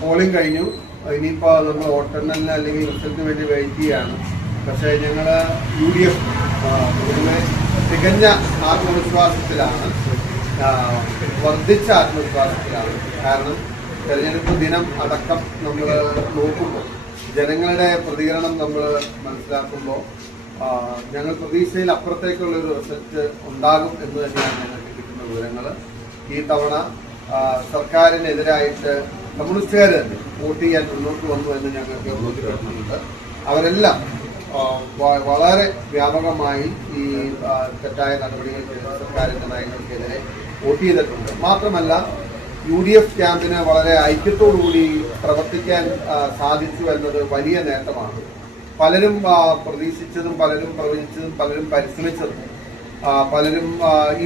Polling കഴിഞ്ഞു. ഇനിയിപ്പോൾ നമ്മൾ വോട്ടെണ്ണലിന് അല്ലെങ്കിൽ റിസൾട്ടിന് വേണ്ടി വെയിറ്റ് ചെയ്യുകയാണ്. പക്ഷേ ഞങ്ങൾ UDF പൊതുവെ തികഞ്ഞ ആത്മവിശ്വാസത്തിലാണ്, വർദ്ധിച്ച ആത്മവിശ്വാസത്തിലാണ്. കാരണം തെരഞ്ഞെടുപ്പ് ദിനം അടക്കം നമ്മൾ നോക്കുമ്പോൾ ജനങ്ങളുടെ പ്രതികരണം നമ്മൾ മനസ്സിലാക്കുമ്പോൾ ഞങ്ങൾ പ്രതീക്ഷയിൽ അപ്പുറത്തേക്കുള്ളൊരു റിസൾട്ട് ഉണ്ടാകും എന്ന് തന്നെയാണ് ഞങ്ങൾക്ക് കിട്ടുന്ന വിവരങ്ങൾ. ഈ തവണ സർക്കാരിനെതിരായിട്ട് കമ്മ്യൂണിസ്റ്റുകാർ തന്നെ വോട്ട് ചെയ്യാൻ മുന്നോട്ട് വന്നു എന്ന് ഞങ്ങൾക്ക് ബോധ്യപ്പെടുന്നുണ്ട്. അവരെല്ലാം വളരെ വ്യാപകമായി ഈ തെറ്റായ നടപടികൾക്ക്, സർക്കാരിന്റെ നയങ്ങൾക്കെതിരെ വോട്ട് ചെയ്തിട്ടുണ്ട്. മാത്രമല്ല UDF ക്യാമ്പിന് വളരെ ഐക്യത്തോടുകൂടി പ്രവർത്തിക്കാൻ സാധിച്ചു എന്നത് വലിയ നേട്ടമാണ്. പലരും പ്രതീക്ഷിച്ചതും പലരും പ്രവചിച്ചതും പലരും പരിശ്രമിച്ചതും പലരും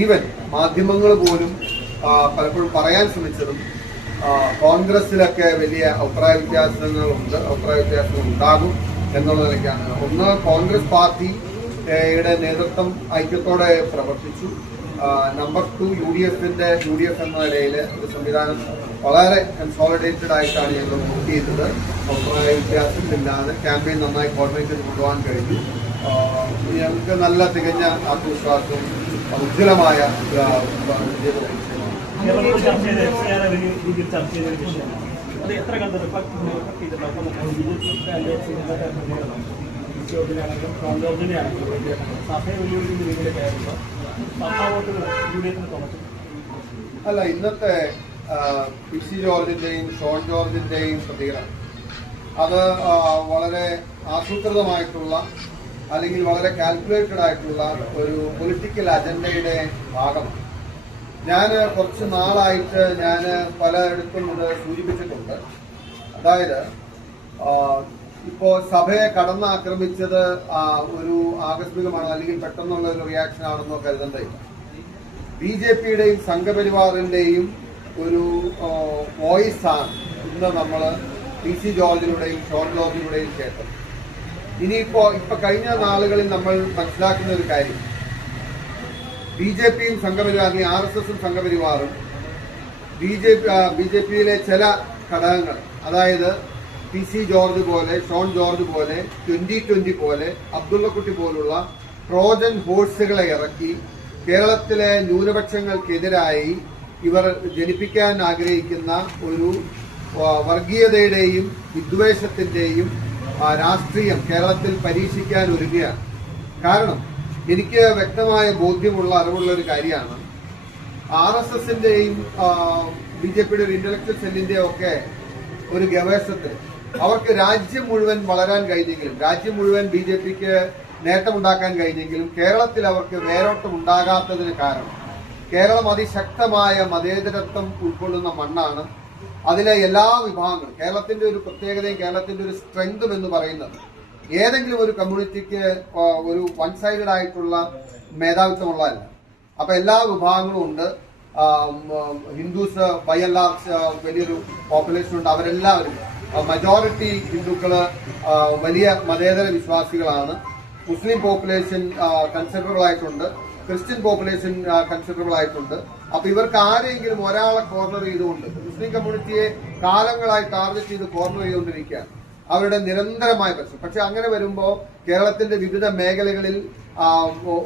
ഈവൻ മാധ്യമങ്ങൾ പോലും പലപ്പോഴും പറയാൻ ശ്രമിച്ചതും കോൺഗ്രസിലൊക്കെ വലിയ അഭിപ്രായ വ്യത്യാസങ്ങളുണ്ട്, അഭിപ്രായ വ്യത്യാസങ്ങൾ ഉണ്ടാകും എന്നുള്ള നിലയ്ക്കാണ്. ഒന്ന്, കോൺഗ്രസ് പാർട്ടിയുടെ നേതൃത്വം ഐക്യത്തോടെ പ്രവർത്തിച്ചു. നമ്പർ 2, UDF എന്ന നിലയിൽ ഒരു സംവിധാനം വളരെ കൺസോളിഡേറ്റഡ് ആയിട്ടാണ് ഞങ്ങൾ വോട്ട് ചെയ്തത്. അഭിപ്രായ വ്യത്യാസമില്ലാതെ ക്യാമ്പയിൻ നന്നായി കോർഡിനേറ്റ് ചെയ്ത് കൊണ്ടുപോകാൻ കഴിഞ്ഞു. ഞങ്ങൾക്ക് നല്ല തികഞ്ഞ ആത്മവിശ്വാസവും ഉജ്ജ്വലമായ വിജയവും. അല്ല, ഇന്നത്തെ PC ജോർജിന്റെയും ഷോൺ ജോർജിന്റെയും പ്രതികരണം അത് വളരെ ആസൂത്രിതമായിട്ടുള്ള അല്ലെങ്കിൽ വളരെ കാൽക്കുലേറ്റഡ് ആയിട്ടുള്ള ഒരു പൊളിറ്റിക്കൽ അജണ്ടയുടെ ഭാഗമാണ്. ഞാൻ കുറച്ച് നാളായിട്ട് ഞാൻ പലയിടത്തും ഇത് സൂചിപ്പിച്ചിട്ടുണ്ട്. അതായത് ഇപ്പോൾ സഭയെ കടന്നാക്രമിച്ചത് ഒരു ആകസ്മികമാണ് അല്ലെങ്കിൽ പെട്ടെന്നുള്ള ഒരു റിയാക്ഷൻ ആണെന്നോ കരുതേണ്ടതില്ല. BJPയുടെയും സംഘപരിവാറിന്റെയും ഒരു വോയിസാണ് ഇന്ന് നമ്മൾ PC ജോർജിലൂടെയും ഷോൺ ജോർജിലൂടെയും കേട്ടത്. ഇപ്പൊ കഴിഞ്ഞ നാളുകളിൽ നമ്മൾ മനസ്സിലാക്കുന്ന ഒരു കാര്യം, BJPയും സംഘപരിവാറും RSSും സംഘപരിവാറും BJPയിലെ ചില ഘടകങ്ങൾ, അതായത് PC ജോർജ് പോലെ, ഷോൺ ജോർജ് പോലെ, 2020 പോലെ, അബ്ദുള്ളക്കുട്ടി പോലുള്ള ട്രോജൻ ഹോഴ്സുകളെ ഇറക്കി കേരളത്തിലെ ന്യൂനപക്ഷങ്ങൾക്കെതിരായി ഇവർ ജനിപ്പിക്കാൻ ആഗ്രഹിക്കുന്ന ഒരു വർഗീയതയുടെയും വിദ്വേഷത്തിന്റെയും രാഷ്ട്രീയം കേരളത്തിൽ പരീക്ഷിക്കാൻ ഒരുങ്ങുകയാണ്. കാരണം എനിക്ക് വ്യക്തമായ ബോധ്യമുള്ള അറിവുള്ള ഒരു കാര്യമാണ്, RSSന്റെയും BJPയുടെ ഒരു ഇന്റലക്ച്വൽ സെല്ലിന്റെയും ഒക്കെ ഒരു ഗവേഷണത്തിൽ അവർക്ക് രാജ്യം മുഴുവൻ വളരാൻ കഴിഞ്ഞെങ്കിലും, രാജ്യം മുഴുവൻ BJPക്ക് നേട്ടമുണ്ടാക്കാൻ കഴിഞ്ഞെങ്കിലും കേരളത്തിൽ അവർക്ക് വേരോട്ടം ഉണ്ടാകാത്തതിന് കാരണം കേരളം അതിശക്തമായ മതേതരത്വം ഉൾക്കൊള്ളുന്ന മണ്ണാണ്. അതിലെ എല്ലാ വിഭാഗങ്ങളും, കേരളത്തിന്റെ ഒരു പ്രത്യേകതയും കേരളത്തിന്റെ ഒരു സ്ട്രെങ്തും എന്ന് പറയുന്നത് ഏതെങ്കിലും ഒരു കമ്മ്യൂണിറ്റിക്ക് ഒരു വൺ സൈഡഡ് ആയിട്ടുള്ള മേധാവിത്വമുള്ളതല്ല. അപ്പൊ എല്ലാ വിഭാഗങ്ങളും ഉണ്ട്. ഹിന്ദുസ് ബൈ ആൻഡ് ലാർജ് വലിയൊരു പോപ്പുലേഷൻ ഉണ്ട്. അവരെല്ലാവരും മജോറിറ്റി ഹിന്ദുക്കള് വലിയ മതേതര വിശ്വാസികളാണ്. മുസ്ലിം പോപ്പുലേഷൻ കൺസിഡറബിൾ ആയിട്ടുണ്ട്. ക്രിസ്ത്യൻ പോപ്പുലേഷൻ കൺസിഡറബിൾ ആയിട്ടുണ്ട്. അപ്പൊ ഇവർക്ക് ആരെങ്കിലും ഒരാളെ കോർണർ ചെയ്തുകൊണ്ട് മുസ്ലിം കമ്മ്യൂണിറ്റിയെ കാലങ്ങളായി ടാർഗറ്റ് ചെയ്ത് കോർണർ ചെയ്തുകൊണ്ടിരിക്കുകയാണ് അവരുടെ നിരന്തരമായ പ്രശ്നം. പക്ഷെ അങ്ങനെ വരുമ്പോൾ കേരളത്തിന്റെ വിവിധ മേഖലകളിൽ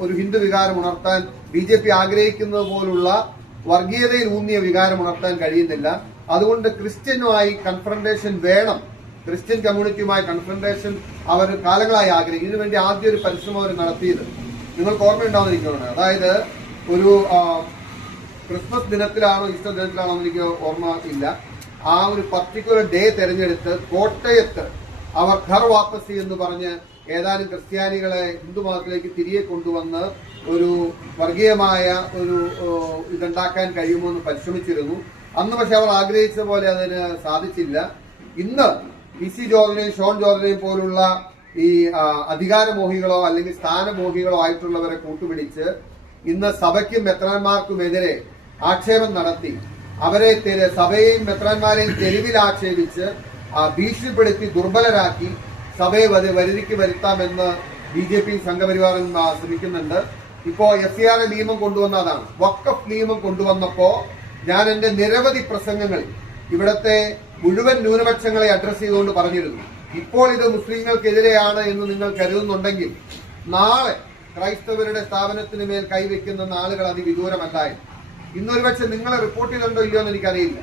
ഒരു ഹിന്ദു വികാരം ഉണർത്താൻ BJP ആഗ്രഹിക്കുന്നത് പോലുള്ള വർഗീയതയിൽ ഊന്നിയ വികാരം ഉണർത്താൻ കഴിയുന്നില്ല. അതുകൊണ്ട് ക്രിസ്ത്യനുമായി കൺഫ്രണ്ടേഷൻ വേണം, ക്രിസ്ത്യൻ കമ്മ്യൂണിറ്റിയുമായി കൺഫ്രണ്ടേഷൻ അവർ കാലങ്ങളായി ആഗ്രഹിക്കും. ഇതിനുവേണ്ടി ആദ്യം ഒരു പരിശ്രമം അവർ നടത്തിയത് നിങ്ങൾക്ക് ഓർമ്മയുണ്ടാവുന്നിരിക്കുകയാണ്. അതായത് ഒരു ക്രിസ്മസ് ദിനത്തിലാണോ ഈസ്റ്റർ ദിനത്തിലാണോ എന്ന് എനിക്ക് ഓർമ്മ ഇല്ല. ആ ഒരു പർട്ടിക്കുലർ ഡേ തെരഞ്ഞെടുത്ത് കോട്ടയത്ത് അവർ ഘർ വാപ്പസി എന്ന് പറഞ്ഞ് ഏതാനും ക്രിസ്ത്യാനികളെ ഹിന്ദു മതത്തിലേക്ക് തിരികെ കൊണ്ടുവന്ന് ഒരു വർഗീയമായ ഒരു ഇതുണ്ടാക്കാൻ കഴിയുമോ എന്ന് പരിശ്രമിച്ചിരുന്നു. അന്ന് പക്ഷെ അവർ ആഗ്രഹിച്ച പോലെ അതിന് സാധിച്ചില്ല. ഇന്ന് PC ജോർജിനെയും ഷോൺ ജോർജിനെയും പോലുള്ള ഈ അധികാരമോഹികളോ അല്ലെങ്കിൽ സ്ഥാനമോഹികളോ ആയിട്ടുള്ളവരെ കൂട്ടുപിടിച്ച് ഇന്ന് സഭയ്ക്കും മെത്രാന്മാർക്കുമെതിരെ ആക്ഷേപം നടത്തി അവരെ സഭയെയും മെത്രാന്മാരെയും തെരുവിൽ ആക്ഷേപിച്ച് ഭീഷണിപ്പെടുത്തി ദുർബലരാക്കി സഭയെ വരുതിക്ക് വരുത്താമെന്ന് BJPയും സംഘപരിവാറും ശ്രമിക്കുന്നുണ്ട്. ഇപ്പോ FCR നിയമം കൊണ്ടുവന്നതാണ്. വഖഫ് നിയമം കൊണ്ടുവന്നപ്പോ ഞാൻ എന്റെ നിരവധി പ്രസംഗങ്ങളിൽ ഇവിടത്തെ മുഴുവൻ ന്യൂനപക്ഷങ്ങളെ അഡ്രസ് ചെയ്തുകൊണ്ട് പറഞ്ഞിരുന്നു. ഇപ്പോൾ ഇത് മുസ്ലിങ്ങൾക്കെതിരെയാണ് എന്ന് നിങ്ങൾ കരുതുന്നുണ്ടെങ്കിൽ നാളെ ക്രൈസ്തവരുടെ സ്ഥാപനത്തിന് മേൽ കൈവയ്ക്കുന്ന നാളുകൾ അതിവിദൂരമല്ലായിരുന്നു. ഇന്നൊരുപക്ഷെ നിങ്ങളെ റിപ്പോർട്ട് ചെയ്തിട്ടുണ്ടോ ഇല്ലയോ എന്ന് എനിക്കറിയില്ല.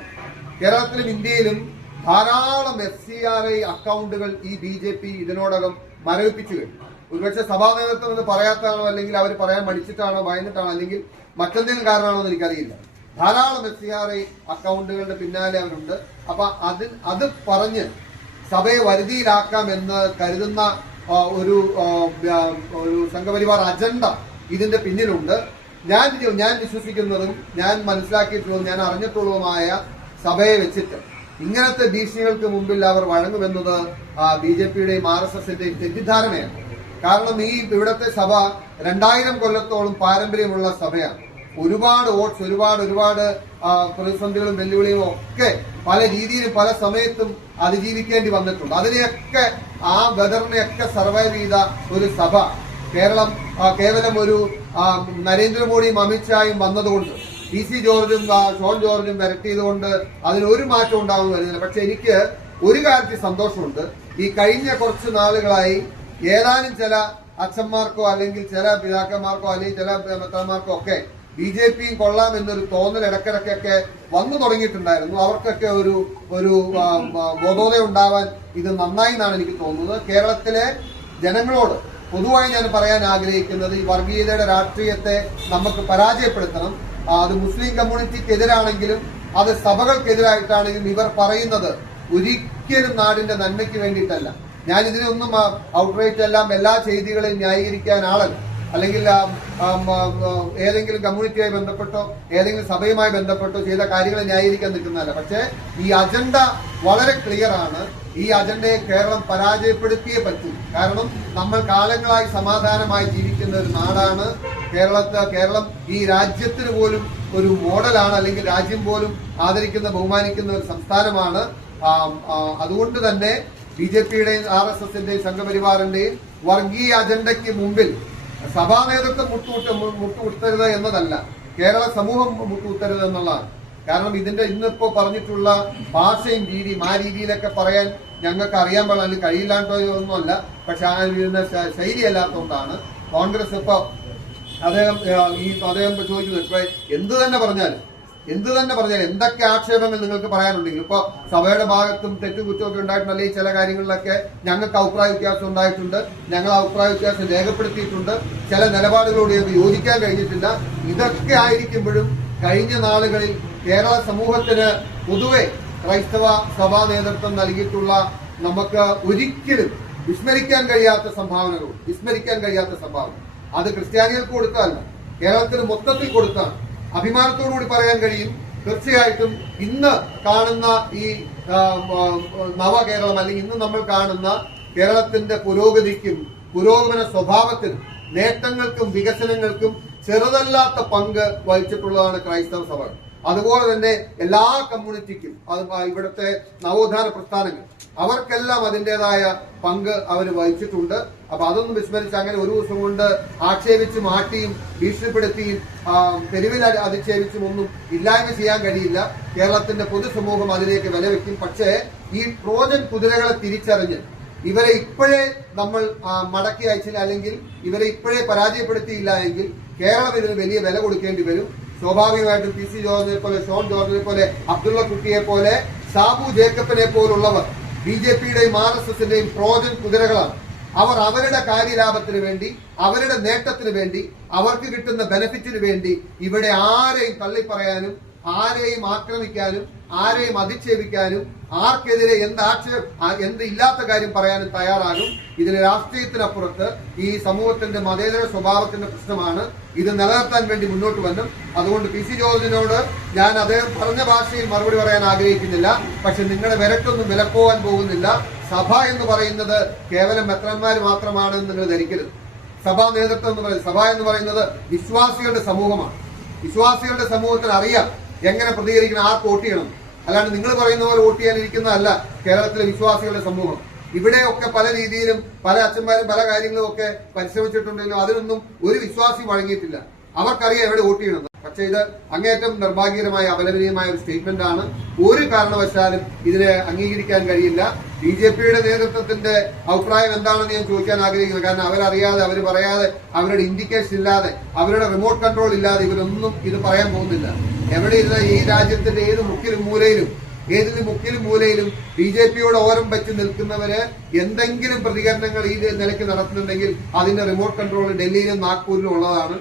കേരളത്തിലും ഇന്ത്യയിലും ധാരാളം FCRI അക്കൗണ്ടുകൾ ഈ BJP ഇതിനോടകം മരവിപ്പിച്ചു കഴിഞ്ഞു. ഒരുപക്ഷെ സഭാ നേതൃത്വം എന്ന് പറയാത്തതാണോ, അല്ലെങ്കിൽ അവർ പറയാൻ മടിച്ചിട്ടാണോ, ഭയന്നിട്ടാണോ, അല്ലെങ്കിൽ മറ്റെന്തെങ്കിലും കാരണമാണോ എന്ന് എനിക്കറിയില്ല. ധാരാളം FCRI അക്കൗണ്ടുകളുടെ പിന്നാലെ അവരുണ്ട്. അപ്പൊ അത് പറഞ്ഞ് സഭയെ വരുതിയിലാക്കാമെന്ന് കരുതുന്ന ഒരു സംഘപരിവാർ അജണ്ട ഇതിന്റെ പിന്നിലുണ്ട്. ഞാൻ വിശ്വസിക്കുന്നതും ഞാൻ മനസ്സിലാക്കിയിട്ടുള്ളതും ഞാൻ അറിഞ്ഞിട്ടുള്ളതുമായ സഭയെ വെച്ചിട്ട് ഇങ്ങനത്തെ ഭീഷണികൾക്ക് മുമ്പിൽ അവർ വഴങ്ങുമെന്നത് BJPയുടെയും RSSന്റെയും തെറ്റിദ്ധാരണയാണ്. കാരണം ഇവിടത്തെ സഭ 2000 കൊല്ലത്തോളം പാരമ്പര്യമുള്ള സഭയാണ്. ഒരുപാട് വോട്ട്സ്, ഒരുപാട് പ്രതിസന്ധികളും വെല്ലുവിളികളും ഒക്കെ പല രീതിയിലും പല സമയത്തും അതിജീവിക്കേണ്ടി വന്നിട്ടുണ്ട്. അതിനെയൊക്കെ ആ വെതറിനെയൊക്കെ സർവൈവ് ചെയ്ത ഒരു സഭ കേവലം ഒരു നരേന്ദ്രമോദിയും അമിത്ഷായും വന്നതുകൊണ്ട് PC ജോർജും ഷോൺ ജോർജും വരട്ടിയതുകൊണ്ട് അതിനൊരു മാറ്റം ഉണ്ടാവുമെന്ന് വരുന്നില്ല. പക്ഷെ എനിക്ക് ഒരു കാര്യത്തിൽ സന്തോഷമുണ്ട്. ഈ കഴിഞ്ഞ കുറച്ച് നാളുകളായി ഏതാനും ചില അച്ഛന്മാർക്കോ അല്ലെങ്കിൽ ചില പിതാക്കന്മാർക്കോ അല്ലെങ്കിൽ ചില മെത്രാന്മാർക്കോ ഒക്കെ BJPയും കൊള്ളാം എന്നൊരു തോന്നൽ ഇടയ്ക്കിടയ്ക്കൊക്കെ വന്നു തുടങ്ങിയിട്ടുണ്ടായിരുന്നു. അവർക്കൊക്കെ ഒരു ബോധോദയം ഉണ്ടാവാൻ ഇത് നന്നായി എന്നാണ് എനിക്ക് തോന്നുന്നത്. കേരളത്തിലെ ജനങ്ങളോട് പൊതുവായി ഞാൻ പറയാൻ ആഗ്രഹിക്കുന്നത്, ഈ വർഗീയതയുടെ രാഷ്ട്രീയത്തെ നമുക്ക് പരാജയപ്പെടുത്തണം. അത് മുസ്ലിം കമ്മ്യൂണിറ്റിക്കെതിരാണെങ്കിലും അത് സഭകൾക്കെതിരായിട്ടാണെങ്കിലും ഇവർ പറയുന്നത് ഒരിക്കലും നാടിന്റെ നന്മയ്ക്ക് വേണ്ടിയിട്ടല്ല. ഞാൻ ഇതിനൊന്നും ഔട്ട്റൈറ്റ് എല്ലാം എല്ലാ ചെയ്തികളെയും ന്യായീകരിക്കാൻ ആളല്ല, അല്ലെങ്കിൽ ഏതെങ്കിലും കമ്മ്യൂണിറ്റിയുമായി ബന്ധപ്പെട്ടോ ഏതെങ്കിലും സഭയുമായി ബന്ധപ്പെട്ടോ ചെയ്ത കാര്യങ്ങളെ ന്യായീകരിക്കാൻ നിൽക്കുന്നതല്ല. പക്ഷേ ഈ അജണ്ട വളരെ ക്ലിയർ ആണ്. ഈ അജണ്ടയെ കേരളം പരാജയപ്പെടുത്തിയേ പറ്റൂ. കാരണം നമ്മൾ കാലങ്ങളായി സമാധാനമായി ജീവിക്കുന്ന ഒരു നാടാണ് കേരളം. ഈ രാജ്യത്തിന് പോലും ഒരു മോഡലാണ്, അല്ലെങ്കിൽ രാജ്യം പോലും ആദരിക്കുന്ന ബഹുമാനിക്കുന്ന ഒരു സംസ്ഥാനമാണ്. അതുകൊണ്ട് തന്നെ BJPയുടെയും RSSന്റെയും സംഘപരിവാറിന്റെയും വർഗീയ അജണ്ടയ്ക്ക് മുമ്പിൽ സഭാ നേതൃത്വം മുട്ടുകുത്തരുത് എന്നതല്ല, കേരള സമൂഹം മുട്ടുകുത്തരുത് എന്നുള്ളതാണ്. കാരണം ഇന്നിപ്പോ പറഞ്ഞിട്ടുള്ള ഭാഷയും രീതിയും ആ രീതിയിലൊക്കെ പറയാൻ ഞങ്ങൾക്ക് അറിയാൻ പാടില്ല, കഴിയില്ലാണ്ടോ ഒന്നുമല്ല. പക്ഷെ ആ ശൈലി അല്ലാത്തതുകൊണ്ടാണ് കോൺഗ്രസ് ഇപ്പൊ അദ്ദേഹം ചോദിക്കുന്നത്. ഇപ്പൊ എന്ത് തന്നെ പറഞ്ഞാലും എന്തൊക്കെ ആക്ഷേപങ്ങൾ നിങ്ങൾക്ക് പറയാനുണ്ടെങ്കിലും, ഇപ്പൊ സഭയുടെ ഭാഗത്തും തെറ്റും കുറ്റമൊക്കെ ഉണ്ടായിട്ടുണ്ട്, അല്ലെങ്കിൽ ചില കാര്യങ്ങളിലൊക്കെ ഞങ്ങൾക്ക് അഭിപ്രായ വ്യത്യാസം ഉണ്ടായിട്ടുണ്ട്, ഞങ്ങൾ അഭിപ്രായ വ്യത്യാസം രേഖപ്പെടുത്തിയിട്ടുണ്ട്, ചില നിലപാടുകളോട് യോജിക്കാൻ കഴിഞ്ഞിട്ടില്ല. ഇതൊക്കെ ആയിരിക്കുമ്പോഴും കഴിഞ്ഞ നാളുകളിൽ കേരള സമൂഹത്തിന് പൊതുവെ ക്രൈസ്തവ സഭാ നേതൃത്വം നൽകിയിട്ടുള്ള നമുക്ക് ഒരിക്കലും വിസ്മരിക്കാൻ കഴിയാത്ത സംഭാവനകൾ, അത് ക്രിസ്ത്യാനികൾക്ക് കൊടുത്തതല്ല, കേരളത്തിന് മൊത്തത്തിൽ കൊടുത്താണ്. അഭിമാനത്തോടുകൂടി പറയാൻ കഴിയും. തീർച്ചയായിട്ടും ഇന്ന് കാണുന്ന ഈ നവകേരളം, അല്ലെങ്കിൽ ഇന്ന് നമ്മൾ കാണുന്ന കേരളത്തിന്റെ പുരോഗതിക്കും പുരോഗമന സ്വഭാവത്തിനും നേട്ടങ്ങൾക്കും വികസനങ്ങൾക്കും ചെറുതല്ലാത്ത പങ്ക് വഹിച്ചിട്ടുള്ളതാണ് ക്രൈസ്തവ സഭ. അതുപോലെ തന്നെ എല്ലാ കമ്മ്യൂണിറ്റിക്കും, ഇവിടുത്തെ നവോത്ഥാന പ്രസ്ഥാനങ്ങൾ, അവർക്കെല്ലാം അതിൻ്റെതായ പങ്ക് അവർ വഹിച്ചിട്ടുണ്ട്. അപ്പൊ അതൊന്നും വിസ്മരിച്ച് അങ്ങനെ ഒരു ദിവസം കൊണ്ട് ആക്ഷേപിച്ചും ആട്ടിയും ഭീഷണിപ്പെടുത്തിയും തെരുവിൽ അധിക്ഷേപിച്ചും ഒന്നും ഇല്ലായ്മ ചെയ്യാൻ കഴിയില്ല. കേരളത്തിന്റെ പൊതുസമൂഹം അതിലേക്ക് വിലവെക്കും. പക്ഷേ ഈ ട്രോജൻ കുതിരകളെ തിരിച്ചറിഞ്ഞ് ഇവരെ ഇപ്പോഴേ നമ്മൾ മടക്കി അയച്ചില്ല, അല്ലെങ്കിൽ ഇവരെ ഇപ്പോഴേ പരാജയപ്പെടുത്തിയില്ല എങ്കിൽ കേരളം ഇതിന് വലിയ വില കൊടുക്കേണ്ടി വരും. സ്വാഭാവികമായിട്ടും PC ജോർജിനെ പോലെ, ഷോൺ ജോർജിനെ പോലെ, അബ്ദുള്ള കുട്ടിയെ പോലെ, സാബു ജേക്കബിനെ പോലുള്ളവർ BJPയുടെയും RSSന്റെയും ട്രോജൻ കുതിരകളാണ്. അവർ അവരുടെ കാര്യലാഭത്തിന് വേണ്ടി, അവരുടെ നേട്ടത്തിന് വേണ്ടി, അവർക്ക് കിട്ടുന്ന ബെനിഫിറ്റിന് വേണ്ടി ഇവിടെ ആരെയും തള്ളിപ്പറയാനും, ആരെയും ആക്രമിക്കാനും, ആരെയും അധിക്ഷേപിക്കാനും, ആർക്കെതിരെ എന്ത് ഇല്ലാത്ത കാര്യം പറയാനും തയ്യാറാകും. ഇതിന് രാഷ്ട്രീയത്തിനപ്പുറത്ത് ഈ സമൂഹത്തിന്റെ മതേതര സ്വഭാവത്തിന്റെ പ്രശ്നമാണ്. ഇത് നിലനിർത്താൻ വേണ്ടി മുന്നോട്ട് വന്നു. അതുകൊണ്ട് PC ജോർജിനോട് ഞാൻ അദ്ദേഹം പറഞ്ഞ ഭാഷയിൽ മറുപടി പറയാൻ ആഗ്രഹിക്കുന്നില്ല. പക്ഷെ നിങ്ങളുടെ വിരട്ടൊന്നും വിലപ്പോവാൻ പോകുന്നില്ല. സഭ എന്ന് പറയുന്നത് കേവലം മെത്രാന്മാർ മാത്രമാണ് എന്ന് നിങ്ങൾ ധരിക്കരുത്. സഭാ നേതൃത്വം എന്ന് പറയുന്നത്, സഭ എന്ന് പറയുന്നത് വിശ്വാസികളുടെ സമൂഹമാണ്. വിശ്വാസികളുടെ സമൂഹത്തിന് അറിയാം എങ്ങനെ പ്രതികരിക്കണം, ആർക്ക് വോട്ട് ചെയ്യണം. അല്ലാണ്ട് നിങ്ങൾ പറയുന്ന പോലെ വോട്ട് ചെയ്യാനിരിക്കുന്നതല്ല കേരളത്തിലെ വിശ്വാസികളുടെ സമൂഹം. ഇവിടെയൊക്കെ പല രീതിയിലും പല അച്ഛന്മാരും പല കാര്യങ്ങളും ഒക്കെ പരിശ്രമിച്ചിട്ടുണ്ടെങ്കിലും അതിനൊന്നും ഒരു വിശ്വാസി വഴങ്ങിയിട്ടില്ല. അവർക്കറിയാം എവിടെ വോട്ട് ചെയ്യണമെന്ന്. പക്ഷേ ഇത് അങ്ങേയറ്റം നിർഭാഗ്യകരമായ അപലപനീയമായ ഒരു സ്റ്റേറ്റ്മെന്റ് ആണ്. ഒരു കാരണവശാലും ഇതിനെ അംഗീകരിക്കാൻ കഴിയില്ല. BJPയുടെ നേതൃത്വത്തിന്റെ അഭിപ്രായം എന്താണെന്ന് ഞാൻ ചോദിക്കാൻ ആഗ്രഹിക്കുന്നു. കാരണം അവരറിയാതെ, അവർ പറയാതെ, അവരുടെ ഇൻഡിക്കേഷൻ ഇല്ലാതെ, അവരുടെ റിമോട്ട് കൺട്രോൾ ഇല്ലാതെ ഇവരൊന്നും ഇത് പറയാൻ പോകുന്നില്ല. എവിടെ ഇരുന്ന ഈ രാജ്യത്തിന്റെ ഏത് മുക്കിലും മൂലയിലും BJPയോട് ഓരം വെച്ച് നിൽക്കുന്നവര് എന്തെങ്കിലും പ്രതികരണങ്ങൾ ഈ നിലയ്ക്ക് നടത്തുന്നുണ്ടെങ്കിൽ അതിന്റെ റിമോട്ട് കൺട്രോൾ ഡൽഹിയിലും നാഗ്പൂരിലും ഉള്ളതാണ്.